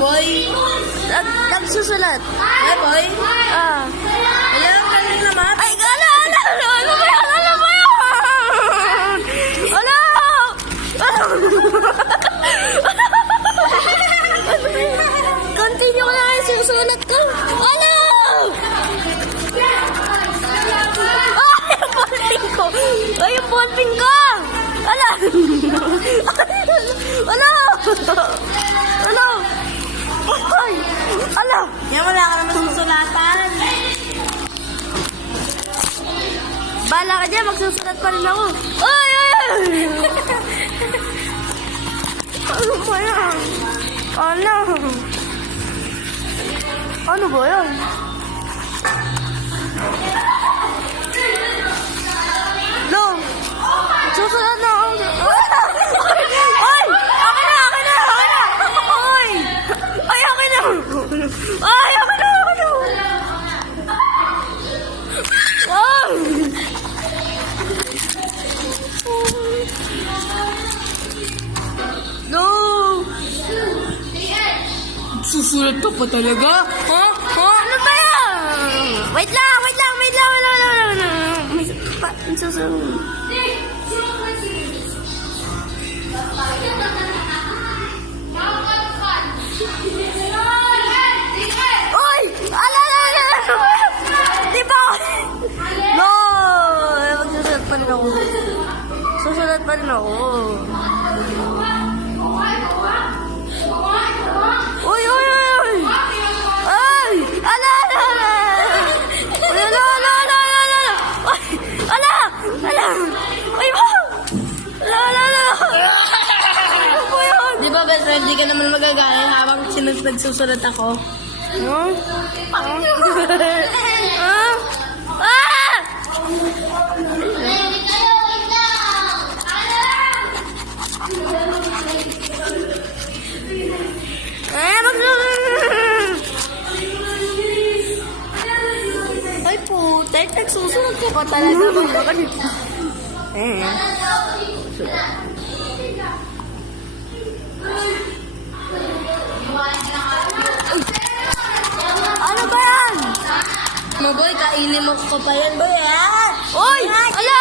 boy? Nagsusulat. Ay, boy? Ah. Alam, galing naman. Ay, ano ba yan? Ano ba yan? Ano? Continue ko na yung sinusulat ko. Ano? Ay, yung ballping ko. Ay, yung ballping ko. Ano? Ano? Ano? Ay, ano? Yan, wala ka naman susulatan. Bala ka dyan, magsusulat pa rin ako. Ay, ay, ay! Ano ba yan? Ano? Ano ba yan? No! Magsusulat na ako. Ay! Akin na! Akin na! Akin na! Ay! Ay, akin na! Ay, akin na! Akin na! Ay! No! Susulat ka pa talaga? Ha? Ha? Ano ba yan? Wait lang! Wait lang! Wait lang! Wait lang! Wait lang! May susunod. Uy! Ala! Di ba? No! Magsusulat pa rin ako. Susulat pa rin ako. Uy! Uy! Uy! Ay! Ala! Ala! Ala! Ala! Ala! Ala! Ala! Ay! Ala! Ala! Uy! Ala! Ala! Ala! Ano po yun? Di ba, best friend, di ka naman magagaya habang nagsusulat ako? Huh? Ah! Ah! Ay, putek, nagsusulat ka pa talaga. Ano ba yan? Maboy, kainin mo ko pa yan, boy, ha? Uy! Ala! Kaya